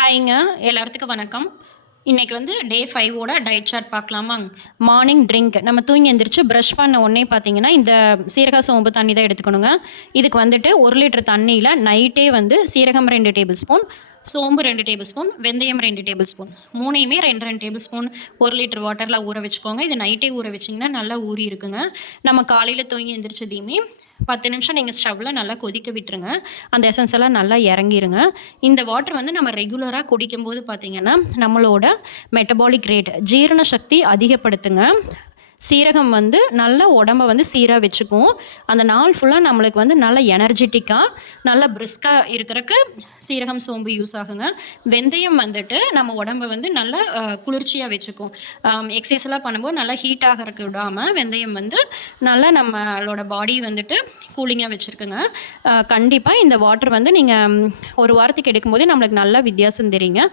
ஹாய்ங்க. எல்லாத்துக்கும் வணக்கம். இன்னைக்கு வந்து டே 5ஓட டயட் சார்ட் பார்க்கலாமாங்க. மார்னிங் ட்ரிங்க் நம்ம தூங்கி எந்திரிச்சு பிரஷ் பண்ண உடனே பார்த்தீங்கன்னா, இந்த சீரக சோம்பு தண்ணி தான் எடுத்துக்கணுங்க. இதுக்கு வந்துட்டு 1 லிட்டர் தண்ணியில நைட்டே வந்து சீரகம் 2 டேபிள் ஸ்பூன், சோம்பு 2 டேபிள் ஸ்பூன், வெந்தயம் 2 டேபிள் ஸ்பூன், மூணையுமே 2, 2 டேபிள் ஸ்பூன் 1 லிட்டர் வாட்டரில் ஊற வச்சுக்கோங்க. இது நைட்டே ஊற வச்சிங்கன்னா நல்லா ஊறி இருக்குங்க. நம்ம காலையில் தூங்கி எந்திரிச்சதையுமே 10 நிமிஷம் நீங்கள் ஸ்டவ்வில் நல்லா கொதிக்க விட்டுருங்க. அந்த எசன்ஸ் எல்லாம் நல்லா இறங்கிருங்க. இந்த வாட்டர் வந்து நம்ம ரெகுலராக குடிக்கும்போது பார்த்திங்கன்னா நம்மளோட மெட்டபாலிக் ரேட் ஜீரண சக்தி அதிகப்படுத்துங்க. சீரகம் வந்து நல்ல உடம்ப வந்து சீராக வச்சுக்கும். அந்த நாள் ஃபுல்லாக நம்மளுக்கு வந்து நல்ல எனர்ஜெட்டிக்காக நல்ல பிரிஸ்காக இருக்கிறதுக்கு சீரகம் சோம்பு யூஸ் ஆகுங்க. வெந்தயம் வந்துட்டு நம்ம உடம்பை வந்து நல்ல குளிர்ச்சியாக வச்சுக்கும். எக்ஸசைஸ் எல்லாம் பண்ணும்போது நல்லா ஹீட் ஆகிறதுக்கு விடாமல் வெந்தயம் வந்து நல்லா நம்மளோட பாடி வந்துட்டு கூலிங்காக வச்சுருக்குங்க. கண்டிப்பாக இந்த வாட்டர் வந்து நீங்கள் ஒரு வாரத்துக்கு எடுக்கும்போதே நம்மளுக்கு நல்லா வித்தியாசம் தெரியுங்க.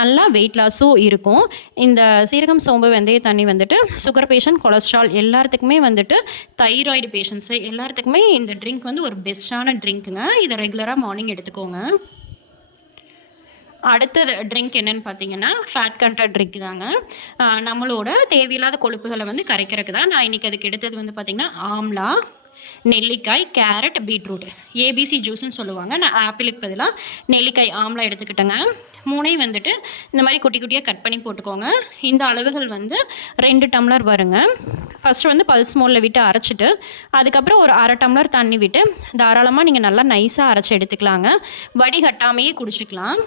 நல்லா வெயிட் லாஸும் இருக்கும். இந்த சீரகம் சோம்பு வெந்தய தண்ணி வந்துட்டு சுகர் பேஷண்ட், கொலஸ்ட்ரால் எல்லாத்துக்குமே வந்துட்டு, தைராய்டு பேஷண்ட்ஸு எல்லாத்துக்குமே இந்த ட்ரிங்க் வந்து ஒரு பெஸ்ட்டான ட்ரிங்க்குங்க. இதை ரெகுலராக மார்னிங் எடுத்துக்கோங்க. அடுத்தது ட்ரிங்க் என்னென்னு பார்த்தீங்கன்னா, ஃபேட் கண்டென்ட் ட்ரிங்க் தாங்க. நம்மளோட தேவையில்லாத கொழுப்புகளை வந்து கரைக்கிறதுக்கு தான். நான் இன்றைக்கி அதுக்கு எடுத்தது வந்து பார்த்திங்கன்னா ஆம்லா, நெல்லிக்காய், கேரட், பீட்ரூட், ஏபிசி ஜூஸ்ன்னு சொல்லுவாங்க. நான் ஆப்பிளுக்கு பதிலாக நெல்லிக்காய் ஆம்லா எடுத்துக்கிட்டேங்க. மூணையும் வந்துட்டு இந்த மாதிரி குட்டி குட்டியாக கட் பண்ணி போட்டுக்கோங்க. இந்த அளவுகள் வந்து 2 டம்ளர் வருங்க. ஃபஸ்ட்டு வந்து பல்ஸ் மோடில் விட்டு அரைச்சிட்டு அதுக்கப்புறம் ஒரு 1/2 டம்ளர் தண்ணி விட்டு தாராளமாக நீங்கள் நல்லா நைஸாக அரைச்சி எடுத்துக்கலாங்க. வடிகட்டாமையே குடிச்சிக்கலாம்.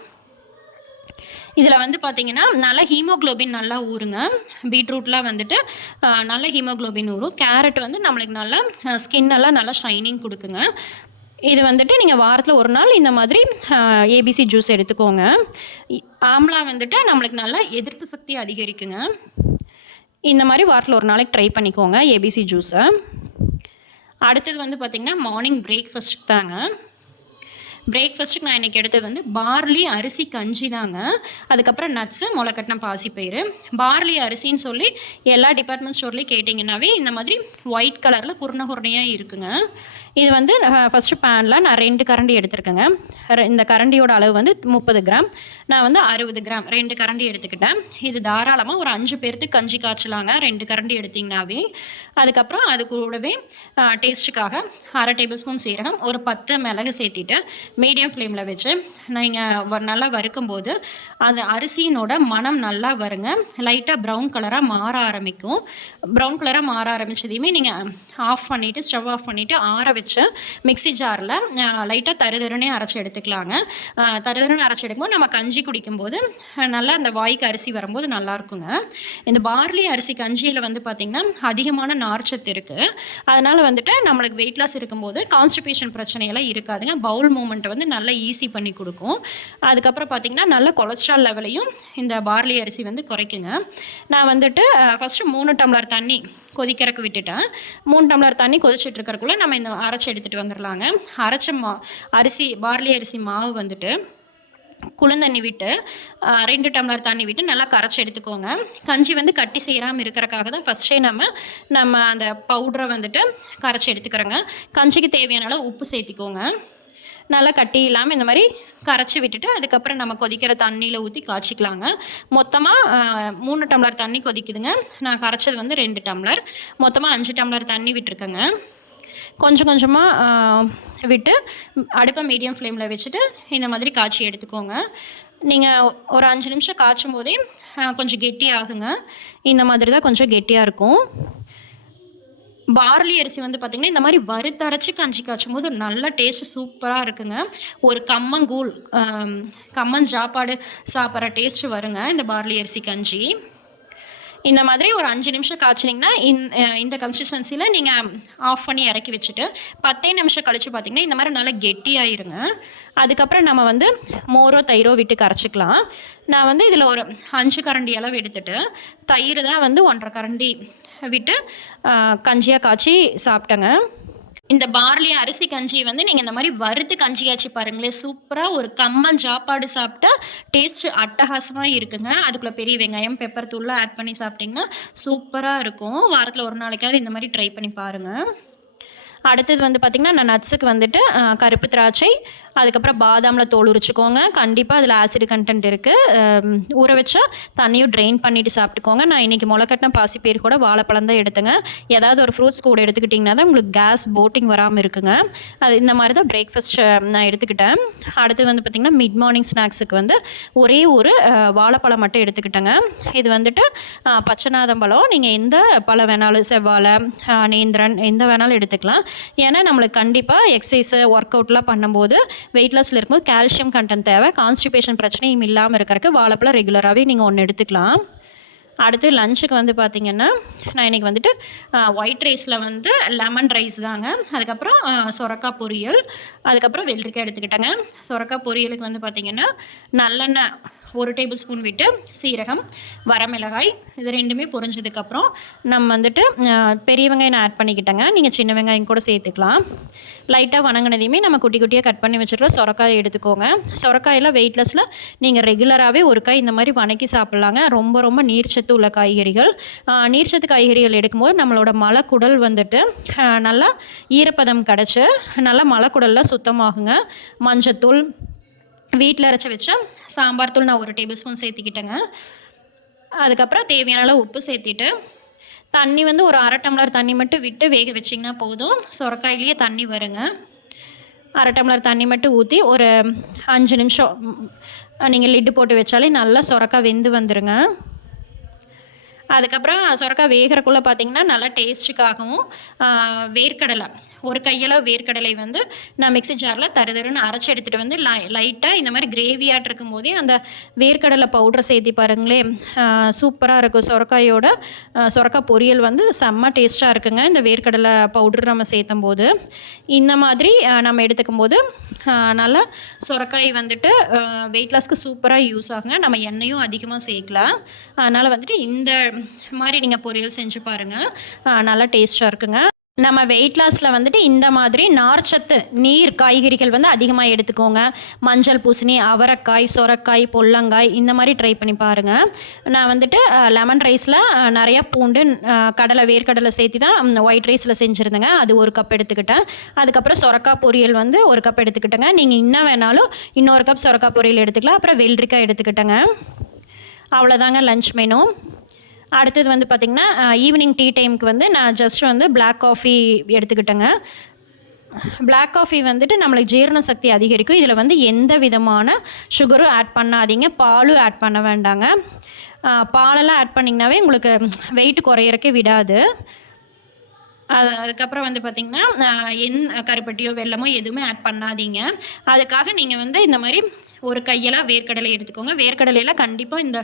இதில் வந்து பார்த்திங்கன்னா நல்லா ஹீமோக்ளோபின் நல்லா ஊறுங்க. பீட்ரூட்லாம் வந்துட்டு நல்ல ஹீமோக்ளோபின் ஊறும். கேரட் வந்து நம்மளுக்கு நல்லா ஸ்கின்னெல்லாம் நல்லா ஷைனிங் கொடுக்குங்க. இது வந்துட்டு நீங்கள் வாரத்தில் ஒரு நாள் இந்த மாதிரி ஏபிசி ஜூஸ் எடுத்துக்கோங்க. ஆம்லா வந்துட்டு நம்மளுக்கு நல்லா எதிர்ப்பு சக்தி அதிகரிக்குங்க. இந்த மாதிரி வாரத்தில் ஒரு நாளைக்கு ட்ரை பண்ணிக்கோங்க ஏபிசி ஜூஸை. அடுத்தது வந்து பார்த்திங்கன்னா மார்னிங் பிரேக்ஃபாஸ்ட்டுக்கு தாங்க. பிரேக்ஃபாஸ்ட்டுக்கு நான் இன்றைக்கி எடுத்தது வந்து பார்லி அரிசி கஞ்சி தாங்க. அதுக்கப்புறம் நட்ஸு, முளைக்கட்டின பாசிப்பயிறு. பார்லி அரிசின்னு சொல்லி எல்லா டிபார்ட்மெண்ட் ஸ்டோர்லேயும் கேட்டிங்கன்னாவே இந்த மாதிரி ஒயிட் கலரில் குருணையாக இருக்குங்க. இது வந்து ஃபஸ்ட்டு பேனில் நான் 2 கரண்டி எடுத்துருக்கேங்க. இந்த கரண்டியோட அளவு வந்து 30 கிராம். நான் வந்து 60 கிராம் 2 கரண்டி எடுத்துக்கிட்டேன். இது தாராளமாக ஒரு 5 பேர்த்துக்கு கஞ்சி காய்ச்சலாங்க 2 கரண்டி எடுத்திங்கனாவே. அதுக்கப்புறம் அது கூடவே டேஸ்ட்டுக்காக 1/2 டேபிள் ஸ்பூன் சீரகம், ஒரு 10 மிளகு சேர்த்திட்டு மீடியம் ஃப்ளேமில் வச்சு நீங்கள் நல்லா வறுக்கும்போது அந்த அரிசியினோட மனம் நல்லா வருங்க. லைட்டாக ப்ரௌன் கலராக மாற ஆரம்பிக்கும். ப்ரௌன் கலராக மாற ஆரம்பித்ததையுமே நீங்கள் ஆஃப் பண்ணிவிட்டு ஸ்டவ் ஆஃப் பண்ணிவிட்டு ஆற வச்சு மிக்ஸி ஜாரில் லைட்டாக தருதருன்னே அரைச்சி எடுத்துக்கலாங்க. தருதருன்னு அரைச்சி எடுக்கும்போது நம்ம கஞ்சி குடிக்கும்போது நல்லா அந்த வாய்க்கு அரிசி வரும்போது நல்லாயிருக்குங்க. இந்த பார்லி அரிசி கஞ்சியில் வந்து பார்த்திங்கன்னா அதிகமான நார்ச்சத்து இருக்குது. அதனால் வந்துட்டு நம்மளுக்கு வெயிட் லாஸ் இருக்கும்போது கான்ஸ்டிபேஷன் பிரச்சனையெல்லாம் இருக்காதுங்க. பவுல் மூமெண்ட்டை வந்து நல்லா ஈஸி பண்ணி கொடுக்கும். அதுக்கப்புறம் பார்த்திங்கன்னா நல்ல கொலஸ்ட்ரால் லெவலையும் இந்த பார்லி அரிசி வந்து குறைக்குங்க. நான் வந்துட்டு ஃபஸ்ட்டு 3 டம்ளர் தண்ணி கொதிக்கிறக்கு விட்டுட்டேன். 3 டம்ளர் தண்ணி கொதிச்சிட்ருக்கறக்குள்ளே நம்ம இந்த அரைச்சி எடுத்துகிட்டு வந்துடலாங்க. அரைச்ச அரிசி பார்லி அரிசி மாவு வந்துட்டு குளுந்தண்ணி விட்டு 2 டம்ளர் தண்ணி விட்டு நல்லா கரைச்சி எடுத்துக்கோங்க. கஞ்சி வந்து கட்டி சேராமல் இருக்கிறக்காக தான் ஃபஸ்ட்டே நம்ம அந்த பவுடரை வந்துட்டு கரைச்சி எடுத்துக்கிறோங்க. கஞ்சிக்கு தேவையான அளவு உப்பு சேர்த்திக்கோங்க. நல்லா கட்டி இல்லாமல் இந்த மாதிரி கரைச்சி விட்டுட்டு அதுக்கப்புறம் நம்ம கொதிக்கிற தண்ணியில் ஊற்றி காய்ச்சிக்கலாங்க. மொத்தமாக 3 டம்ளர் தண்ணி கொதிக்குதுங்க. நான் கரைச்சது வந்து 2 டம்ளர். மொத்தமாக 5 டம்ளர் தண்ணி விட்டுருக்கேங்க. கொஞ்சம் கொஞ்சமாக விட்டு அடுப்பை மீடியம் ஃப்ளேமில் வச்சுட்டு இந்த மாதிரி காய்ச்சி எடுத்துக்கோங்க. நீங்கள் ஒரு 5 நிமிஷம் காய்ச்சும் போதே கொஞ்சம் கெட்டியாகுங்க. இந்த மாதிரி தான் கொஞ்சம் கெட்டியாக இருக்கும். பார்லி அரிசி வந்து பார்த்திங்கன்னா இந்த மாதிரி வறுத்தரைச்சி கஞ்சி காய்ச்சும் போது நல்ல டேஸ்ட்டு சூப்பராக இருக்குங்க. ஒரு கம்மங்கூழ் கம்மஞ்சாப்பாடு சாப்பிட்ற டேஸ்ட்டு வருங்க இந்த பார்லி அரிசி கஞ்சி. இந்த மாதிரி ஒரு 5 நிமிஷம் காய்ச்சினிங்கன்னா இந்த கன்சிஸ்டன்சியில் நீங்கள் ஆஃப் பண்ணி இறக்கி வச்சுட்டு 10 நிமிஷம் கழித்து பார்த்திங்கன்னா இந்த மாதிரி நல்லா கெட்டியாயிருங்க. அதுக்கப்புறம் நம்ம வந்து மோரோ தயிரோ விட்டு கரைச்சிக்கலாம். நான் வந்து இதில் ஒரு 5 கரண்டி அளவு எடுத்துகிட்டு தயிர் தான் வந்து 1.5 கரண்டி விட்டு கஞ்சியாக காய்ச்சி சாப்பிட்டேங்க. இந்த பார்லி அரிசி கஞ்சி வந்து நீங்கள் இந்த மாதிரி வறுத்து கஞ்சி காய்ச்சி பாருங்களேன். சூப்பராக ஒரு கம்மஞ்சாப்பாடு சாப்பிட்டா டேஸ்ட்டு அட்டகாசமாக இருக்குங்க. அதுக்குள்ளே பெரிய வெங்காயம், பெப்பர் தூள்லாம் ஆட் பண்ணி சாப்பிட்டிங்கன்னா சூப்பராக இருக்கும். வாரத்தில் ஒரு நாளைக்காவது இந்த மாதிரி ட்ரை பண்ணி பாருங்கள். அடுத்தது வந்து பார்த்திங்கன்னா நான் நட்ஸுக்கு வந்துட்டு கருப்பு திராட்சை, அதுக்கப்புறம் பாதாமில் தோல் உரிச்சுக்கோங்க. கண்டிப்பாக அதில் ஆசிட் கண்டென்ட் இருக்குது. ஊற வச்சா தண்ணியும் ட்ரெயின் பண்ணிவிட்டு சாப்பிட்டுக்கோங்க. நான் இன்றைக்கி முளைக்கட்டின பாசிப்பயிறு கூட வாழைப்பழம் தான் எடுத்தேங்க. ஏதாவது ஒரு ஃப்ரூட்ஸ் கூட எடுத்துக்கிட்டிங்கன்னா தான் உங்களுக்கு கேஸ் போட்டிங் வராமல் இருக்குங்க. அது இந்த மாதிரி தான் பிரேக்ஃபாஸ்ட் நான் எடுத்துக்கிட்டேன். அடுத்து வந்து பார்த்திங்கன்னா மிட் மார்னிங் ஸ்நாக்ஸுக்கு வந்து ஒரே ஒரு வாழைப்பழம் மட்டும் எடுத்துக்கிட்டேங்க. இது வந்துட்டு பச்சைநாதம் பழம். நீங்கள் எந்த பழம் வேணாலும், செவ்வாழை, நேந்திரன் எந்த வேணாலும் எடுத்துக்கலாம். ஏன்னா நம்மளுக்கு கண்டிப்பாக எக்ஸசைஸு ஒர்க் அவுட்லாம் பண்ணும்போது வெயிட் லாஸில் இருக்கும்போது கால்சியம் கண்டென்ட் தேவை. கான்ஸ்டிபேஷன் பிரச்சனையும் இல்லாமல் இருக்கிறதுக்கு வாழைப்பழம் ரெகுலராகவே நீங்கள் ஒன்று எடுத்துக்கலாம். அடுத்து லஞ்சுக்கு வந்து பார்த்திங்கன்னா நான் இன்றைக்கி வந்துட்டு ஒயிட் ரைஸில் வந்து லெமன் ரைஸ் தாங்க. அதுக்கப்புறம் சொரக்காய் பொரியல், அதுக்கப்புறம் வெள்ளரிக்காய் எடுத்துக்கிட்டேங்க. சொரக்காய் பொரியலுக்கு வந்து பார்த்திங்கன்னா நல்லெண்ணெய் 1 டேபிள் ஸ்பூன் விட்டு சீரகம், வரமிளகாய் இது 2மே பொரிஞ்சதுக்கப்புறம் நம்ம வந்துட்டு பெரிய வெங்காயம் நான் ஆட் பண்ணிக்கிட்டேங்க. நீங்கள் சின்ன வெங்காயம் கூட சேர்த்துக்கலாம். லைட்டாக வணங்கினதையுமே நம்ம குட்டி குட்டியாக கட் பண்ணி வச்சுட்டு சொரக்காயை எடுத்துக்கோங்க. சொரக்காயில் வெயிட்லெஸ்ஸில் நீங்கள் ரெகுலராகவே ஒரு காய் இந்த மாதிரி வணக்கி சாப்பிட்லாங்க. ரொம்ப ரொம்ப நீர்ச்சத்து உள்ள காய்கறிகள். நீர்ச்சத்து காய்கறிகள் எடுக்கும்போது நம்மளோட மலக்குடல் வந்துட்டு நல்லா ஈரப்பதம் கிடச்சி நல்லா மலக்குடலில் சுத்தமாகுங்க. மஞ்சத்தூள், வீட்டில் அரைச்சி வச்ச சாம்பார் தூள் நான் 1 டேபிள் ஸ்பூன் சேர்த்திக்கிட்டேங்க. அதுக்கப்புறம் தேவையான அளவு உப்பு சேர்த்திட்டு தண்ணி வந்து ஒரு 1/2 டம்ளர் தண்ணி மட்டும் விட்டு வேக வச்சிங்கன்னா போதும். சொரக்காயிலேயே தண்ணி வருங்க. 1/2 டம்ளர் தண்ணி மட்டும் ஊற்றி ஒரு 5 நிமிஷம் நீங்கள் லிட்டு போட்டு வச்சாலே நல்லா சொரக்காய் வெந்து வந்துடுங்க. அதுக்கப்புறம் சொரக்காய் வேகிறக்குள்ளே பார்த்திங்கன்னா நல்லா டேஸ்ட்டுக்காகவும் வேர்க்கடலை ஒரு கையளவு வேர்க்கடலை வந்து நான் மிக்ஸி ஜாரில் தருன்னு அரைச்சி எடுத்துகிட்டு வந்து லைட்டாக இந்த மாதிரி கிரேவியாட் இருக்கும்போதே அந்த வேர்க்கடலை பவுடரை சேர்த்தி பாருங்களேன், சூப்பராக இருக்கும். சொரக்காய் பொரியல் வந்து செம்ம டேஸ்ட்டாக இருக்குங்க இந்த வேர்க்கடலை பவுடர் நம்ம சேர்த்தும் போது. இந்த மாதிரி நம்ம எடுத்துக்கும் போது நல்லா சொரக்காய் வந்துட்டு வெயிட் லாஸ்க்கு சூப்பராக யூஸ் ஆகுங்க. நம்ம எண்ணெயும் அதிகமாக சேர்க்கலாம். அதனால் வந்துட்டு இந்த மாதிரி நீங்கள் பொரியல் செஞ்சு பாருங்கள், நல்லா டேஸ்ட்டாக இருக்குங்க. நம்ம வெயிட் லாஸில் வந்துட்டு இந்த மாதிரி நார்ச்சத்து நீர் காய்கறிகள் வந்து அதிகமாக எடுத்துக்கோங்க. மஞ்சள் பூசணி, அவரைக்காய், சொரக்காய், பொல்லங்காய் இந்த மாதிரி ட்ரை பண்ணி பாருங்கள். நான் வந்துட்டு லெமன் ரைஸில் நிறையா பூண்டு, வேர்க்கடலை சேர்த்து தான் ஒயிட் ரைஸில் செஞ்சுருந்தேங்க. அது 1 கப் எடுத்துக்கிட்டேன். அதுக்கப்புறம் சொரக்காய் பொரியல் வந்து 1 கப் எடுத்துக்கிட்டேங்க. நீங்கள் இன்னும் வேணாலும் இன்னொரு கப் சொரக்காய் பொரியல் எடுத்துக்கலாம். அப்புறம் வெள்ளரிக்காய் எடுத்துக்கிட்டேங்க. அவ்வளோதாங்க லஞ்ச் மெனு. அடுத்தது வந்து பார்த்திங்கன்னா ஈவினிங் டீ டைமுக்கு வந்து நான் ஜஸ்ட் வந்து பிளாக் காஃபி எடுத்துக்கிட்டேங்க. பிளாக் காஃபி வந்துட்டு நம்மளுக்கு ஜீரண சக்தி அதிகரிக்கும். இதில் வந்து எந்த விதமான சுகரும் ஆட் பண்ணாதீங்க, பாலும் ஆட் பண்ண வேண்டாங்க. பாலெல்லாம் ஆட் பண்ணிங்கனாவே உங்களுக்கு வெயிட் குறையிறக்கே விடாது. அதுக்கப்புறம் வந்து பார்த்திங்கன்னா கருப்பட்டியோ வெல்லமோ எதுவுமே ஆட் பண்ணாதீங்க. அதுக்காக நீங்கள் வந்து இந்த மாதிரி ஒரு கையெல்லாம் வேர்க்கடலை எடுத்துக்கோங்க. வேர்க்கடலையில் கண்டிப்பாக இந்த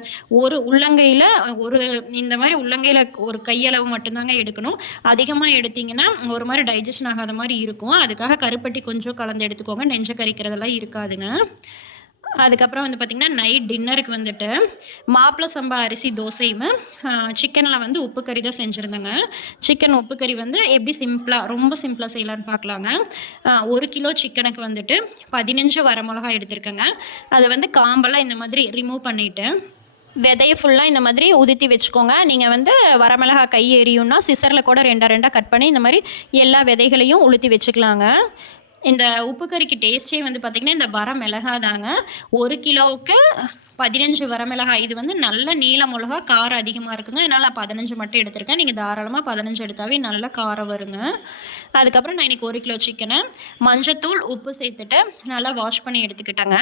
இந்த மாதிரி உள்ளங்கையில் ஒரு கையளவு மட்டும்தாங்க எடுக்கணும். அதிகமாக எடுத்திங்கன்னா ஒரு மாதிரி டைஜஷன் ஆகாத மாதிரி இருக்கும். அதுக்காக கருப்பட்டி கொஞ்சம் கலந்து எடுத்துக்கோங்க. நெஞ்ச கறிக்கிறதெல்லாம் இருக்காதுங்க. அதுக்கப்புறம் வந்து பார்த்திங்கன்னா நைட் டின்னருக்கு வந்துட்டு மாப்பிள சம்பா அரிசி தோசையும் சிக்கனில் வந்து உப்பு கறி தான் செஞ்சுருந்தேங்க. சிக்கன் உப்பு கறி வந்து எப்படி ரொம்ப சிம்பிளாக செய்யலான்னு பார்க்கலாங்க. 1 கிலோ சிக்கனுக்கு வந்துட்டு 15 வரமிளகாய் எடுத்துருக்கேங்க. அதை வந்து காம்பெல்லாம் இந்த மாதிரி ரிமூவ் பண்ணிவிட்டு விதையை ஃபுல்லாக இந்த மாதிரி உதுத்தி வச்சுக்கோங்க. நீங்கள் வந்து வரமிளகாய் கை எரியும்னா சிசரில் கூட 2 கட் பண்ணி இந்த மாதிரி எல்லா விதைகளையும் உளுத்தி வச்சுக்கலாங்க. இந்த உப்பு கறிக்கு டேஸ்ட்டே வந்து பார்த்திங்கன்னா இந்த வரமிளகாய் தாங்க. 1 கிலோவுக்கு 15 வரமிளகாய். இது வந்து நல்ல நீல மிளகா, காரம் அதிகமாக இருக்குங்க. அதனால் நான் 15 மட்டும் எடுத்திருக்கேன். நீங்கள் தாராளமாக 15 எடுத்தாவே நல்ல காரம் வருங்க. அதுக்கப்புறம் நான் இன்றைக்கி 1 கிலோ சிக்கனை மஞ்சத்தூள், உப்பு சேர்த்துட்டு நல்லா வாஷ் பண்ணி எடுத்துக்கிட்டேங்க.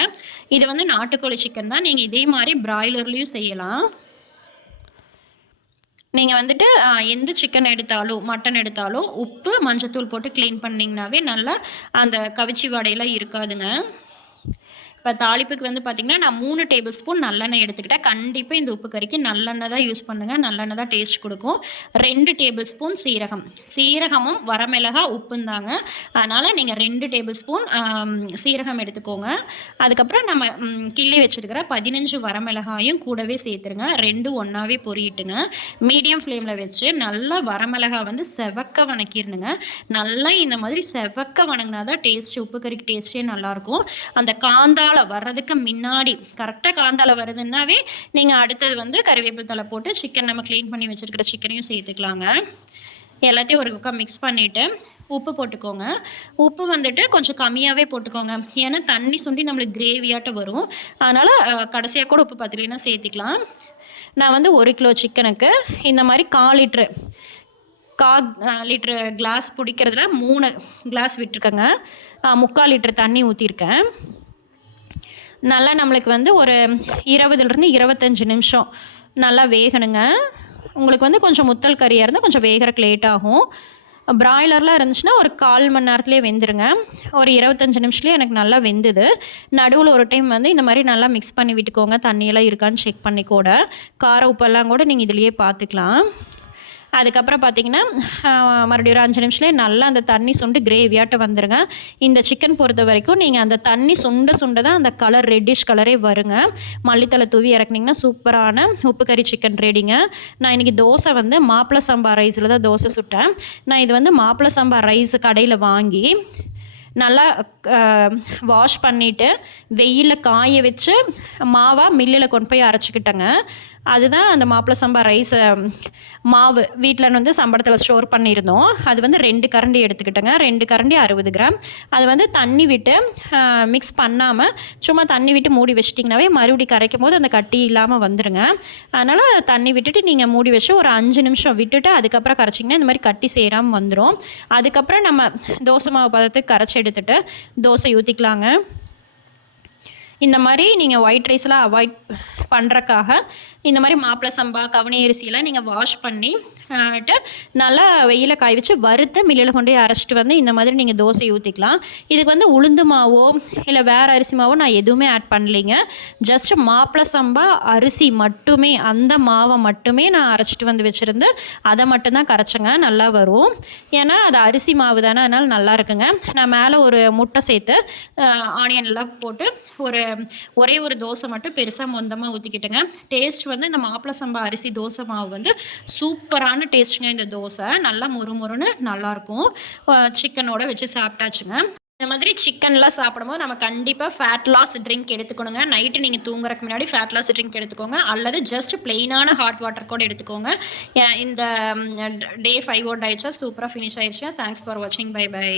இது வந்து நாட்டுக்கோழி சிக்கன் தான். நீங்கள் இதே மாதிரி பிராய்லர்லேயும் செய்யலாம். நீங்கள் வந்துட்டு எந்த சிக்கன் எடுத்தாலும் மட்டன் எடுத்தாலும் உப்பு, மஞ்சத்தூள் போட்டு க்ளீன் பண்ணிங்கனாவே நல்லா அந்த கவிச்சி வாடையெல்லாம் இருக்காதுங்க. இப்போ தாளிப்புக்கு வந்து பார்த்திங்கன்னா நான் 3 டேபிள் ஸ்பூன் நல்லெண்ணெய் எடுத்துக்கிட்டேன். கண்டிப்பாக இந்த உப்பு கறிக்கு நல்லெண்ணெய் தான் யூஸ் பண்ணுங்கள். நல்லெண்ணெய் தான் டேஸ்ட் கொடுக்கும். 2 டேபிள் ஸ்பூன் சீரகமும் வரமிளகாய் உப்பும் தாங்க. அதனால் நீங்கள் 2 டேபிள் ஸ்பூன் சீரகம் எடுத்துக்கோங்க. அதுக்கப்புறம் நம்ம கிள்ளி வச்சுருக்கிற 15 வரமிளகாயும் கூடவே சேர்த்துருங்க. 2 ஒன்றாவே பொரியிட்டுங்க. மீடியம் ஃப்ளேமில் வச்சு நல்லா வரமிளகாய் வந்து செவக்க வணக்கிடணுங்க. நல்லா இந்த மாதிரி செவக்க வணங்கினா தான் டேஸ்ட்டு, உப்பு கறிக்கு டேஸ்ட்டே நல்லாயிருக்கும். அந்த காந்தால வர்றதுக்கு முன்னாடி கரெக்டாக காந்தால வருதுன்னாவே நீங்கள் அடுத்தது வந்து கறிவேப்பிலை தழை போட்டு சிக்கன் நம்ம க்ளீன் பண்ணி வச்சுருக்கிற சிக்கனையும் சேர்த்துக்கலாங்க. எல்லாத்தையும் ஒரு பக்கம் மிக்ஸ் பண்ணிவிட்டு உப்பு போட்டுக்கோங்க. உப்பு வந்துட்டு கொஞ்சம் கம்மியாகவே போட்டுக்கோங்க. ஏன்னா தண்ணி சுண்டி நம்மளுக்கு கிரேவியாட்டம் வரும். அதனால் கடைசியாக கூட உப்பு பத்தலைன்னா சேர்த்திக்கலாம். நான் வந்து 1 கிலோ சிக்கனுக்கு இந்த மாதிரி 1/4 லிட்ரு லிட்ரு கிளாஸ் பிடிக்கிறதுல 3 கிளாஸ் விட்டுருக்கேங்க. 3/4 லிட்ரு தண்ணி ஊற்றிருக்கேன். நல்லா நம்மளுக்கு வந்து ஒரு 20லேருந்து 25 நிமிஷம் நல்லா வேகணுங்க. உங்களுக்கு வந்து கொஞ்சம் முத்தல் கறியாக இருந்தால் கொஞ்சம் வேகறதுக்கு லேட் ஆகும். பிராய்லர்லாம் இருந்துச்சுன்னா ஒரு 1/4 மணி நேரத்துலேயே வெந்துருங்க. ஒரு 25 நிமிஷத்துலேயே எனக்கு நல்லா வெந்துது. நடுவில் ஒரு டைம் வந்து இந்த மாதிரி நல்லா மிக்ஸ் பண்ணி விட்டுக்கோங்க. தண்ணியெல்லாம் இருக்கான்னு செக் பண்ணி கூட. கார உப்பெல்லாம் கூட நீங்கள் இதுலேயே பார்த்துக்கலாம். அதுக்கப்புறம் பார்த்திங்கன்னா மறுபடியும் ஒரு 5 நிமிஷத்துலேயே நல்லா அந்த தண்ணி சுண்டு கிரேவியாட்ட வந்துடுங்க. இந்த சிக்கன் பொறுத்த வரைக்கும் நீங்கள் அந்த தண்ணி சுண்ட தான் அந்த கலர் ரெட்டிஷ் கலரே வருங்க. மல்லித்தலை தூவி இறக்குனிங்கன்னா சூப்பரான உப்பு கறி சிக்கன் ரெடிங்க. நான் இன்றைக்கி தோசை வந்து மாப்பிளை சம்பா ரைஸில் தான் தோசை சுட்டேன். நான் இது வந்து மாப்பிளை சம்பா ரைஸ் கடையில் வாங்கி நல்லா வாஷ் பண்ணிவிட்டு வெயிலில் காய வச்சு மாவாக மில்லில் கொண்டு போய் அரைச்சிக்கிட்டேங்க. அதுதான் அந்த மாப்பிளை சம்பா ரைஸ் மாவு வீட்டில் வந்து சம்பளத்தில் ஸ்டோர் பண்ணியிருந்தோம். அது வந்து 2 கரண்டி எடுத்துக்கிட்டேங்க. 2 கரண்டி 60 கிராம். அது வந்து தண்ணி விட்டு மிக்ஸ் பண்ணாமல் சும்மா தண்ணி விட்டு மூடி வச்சிட்டிங்கனாவே மறுபடியும் கரைக்கும் போது அந்த கட்டி இல்லாமல் வந்துடுங்க. அதனால் தண்ணி விட்டுட்டு நீங்கள் மூடி வச்சு ஒரு 5 நிமிஷம் விட்டுட்டு அதுக்கப்புறம் கரைச்சிங்கன்னா இந்த மாதிரி கட்டி சேராமல் வந்துடும். அதுக்கப்புறம் நம்ம தோசை மாவு பதத்துக்கு கரைச்சி எடுத்துகிட்டு தோசை ஊற்றிக்கலாங்க. இந்த மாதிரி நீங்கள் ஒயிட் ரைஸ்லாம் அவாய்ட் பண்ணுறக்காக இந்த மாதிரி மாப்பிளை சம்பா கவுனி அரிசியெல்லாம் நீங்கள் வாஷ் பண்ணி நல்லா வெயில காய வச்சு வறுத்து மில்லில் கொண்டு போய் அரைச்சிட்டு வந்து இந்த மாதிரி நீங்கள் தோசை ஊற்றிக்கலாம். இதுக்கு வந்து உளுந்து மாவோ இல்லை வேறு அரிசி மாவோ நான் எதுவுமே ஆட் பண்ணலைங்க. ஜஸ்ட் மாப்பிளை சம்பா அரிசி மட்டுமே, அந்த மாவை மட்டுமே நான் அரைச்சிட்டு வந்து வச்சுருந்து அதை மட்டும்தான் கரைச்சேங்க. நல்லா வரும். ஏன்னா அது அரிசி மாவு தானே, அதனால் நல்லா இருக்குங்க. நான் மேலே ஒரு முட்டை சேர்த்து ஆனியன்லாம் போட்டு ஒரே ஒரு தோசை மட்டும் பெருசாக மொந்தமாக ஊற்றிக்கிட்டேங்க. டேஸ்ட் வந்து இந்த மாப்பிளை சம்பா அரிசி தோசை மாவு வந்து சூப்பரான டேஸ்ட்டுங்க. இந்த தோசை நல்லா மொறுன்னு நல்லாயிருக்கும். சிக்கனோட வச்சு சாப்பிட்டாச்சுங்க. இந்த மாதிரி சிக்கன்லாம் சாப்பிடும்போது நம்ம கண்டிப்பாக ஃபேட் லாஸ் ட்ரிங்க் எடுத்துக்கணுங்க. நைட்டு நீங்கள் தூங்குறதுக்கு முன்னாடி ஃபேட் லாஸ் ட்ரிங்க் எடுத்துக்கோங்க. அல்லது ஜஸ்ட் பிளெயினான ஹாட் வாட்டர் கூட எடுத்துக்கோங்க. இந்த டே 5 டயட்ஸாக சூப்பராக ஃபினிஷ் ஆயிடுச்சு. தேங்க்ஸ் ஃபார் வாட்சிங். Bye by.